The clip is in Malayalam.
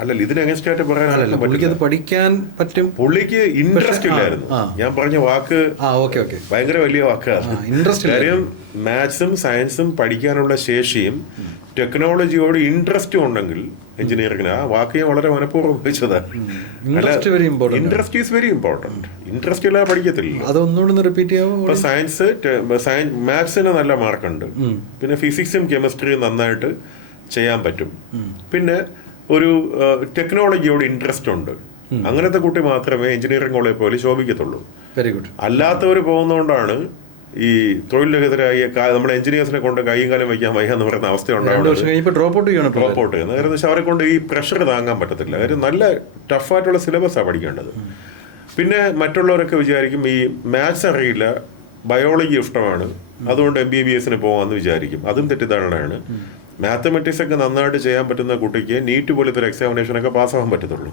അല്ലല്ല, ഇതിന് അഗൻസ്റ്റ് ആയിട്ട് പറയാൻ പുള്ളിക്ക് അത് പഠിക്കാൻ പറ്റും. പുള്ളിക്ക് ഇൻട്രസ്റ്റ് ഇല്ലായിരുന്നു. ഞാൻ പറഞ്ഞ വാക്ക് ഭയങ്കര വലിയ വാക്കാണ്. കാര്യം മാത്സും സയൻസും പഠിക്കാനുള്ള ശേഷിയും ടെക്നോളജിയോട് ഇൻട്രസ്റ്റും ഉണ്ടെങ്കിൽ എഞ്ചിനീയറിംഗിന്, ആ വാക്ക് ഞാൻ വളരെ മനഃപൂർവ്വം ഉപയോഗിച്ചതാണ്. Interest is very important. Interest ഇല്ലാതെ പഠിക്കത്തില്ല. അതൊന്നുകൂടെ റിപ്പീറ്റ് ചെയ്യാമോ? ഇപ്പൊ മാത്സിന് നല്ല മാർക്കുണ്ട്, പിന്നെ ഫിസിക്സും കെമിസ്ട്രിയും നന്നായിട്ട് ചെയ്യാൻ പറ്റും, പിന്നെ ഒരു ടെക്നോളജിയോട് ഇൻട്രസ്റ്റ് ഉണ്ട്. അങ്ങനത്തെ കുട്ടി മാത്രമേ എഞ്ചിനീയറിംഗ് കോളേജ് പോലെ ശോഭിക്കത്തുള്ളൂ. Very good. അല്ലാത്തവർ പോകുന്നതുകൊണ്ടാണ് ഈ തൊഴിലിനെതിരായ നമ്മുടെ എഞ്ചിനീയേഴ്സിനെ കൊണ്ട് കൈയും കാലം വയ്ക്കാൻ വയ്യ എന്ന് പറയുന്ന അവസ്ഥ ഉണ്ടാവുന്നത്. ഡ്രോപ്പ് ഔട്ട് ചെയ്യുന്നത്. കാരണം വെച്ചാൽ അവരെ കൊണ്ട് ഈ പ്രഷർ താങ്ങാൻ പറ്റത്തില്ല. കാര്യം നല്ല ടഫായിട്ടുള്ള സിലബസാണ് പഠിക്കേണ്ടത്. പിന്നെ മറ്റുള്ളവരൊക്കെ വിചാരിക്കും ഈ മാത്സ് അറിയില്ല, ബയോളജി ഇഷ്ടമാണ്, അതുകൊണ്ട് MBBS പോകാമെന്ന് വിചാരിക്കും. അതും തെറ്റിദ്ധാരണയാണ്. മാത്തമെറ്റിക്സ് ഒക്കെ നന്നായിട്ട് ചെയ്യാൻ പറ്റുന്ന കുട്ടിക്ക് നീറ്റ് പോലത്തെ ഒരു എക്സാമിനേഷനൊക്കെ പാസ്സാകാൻ പറ്റത്തുള്ളൂ.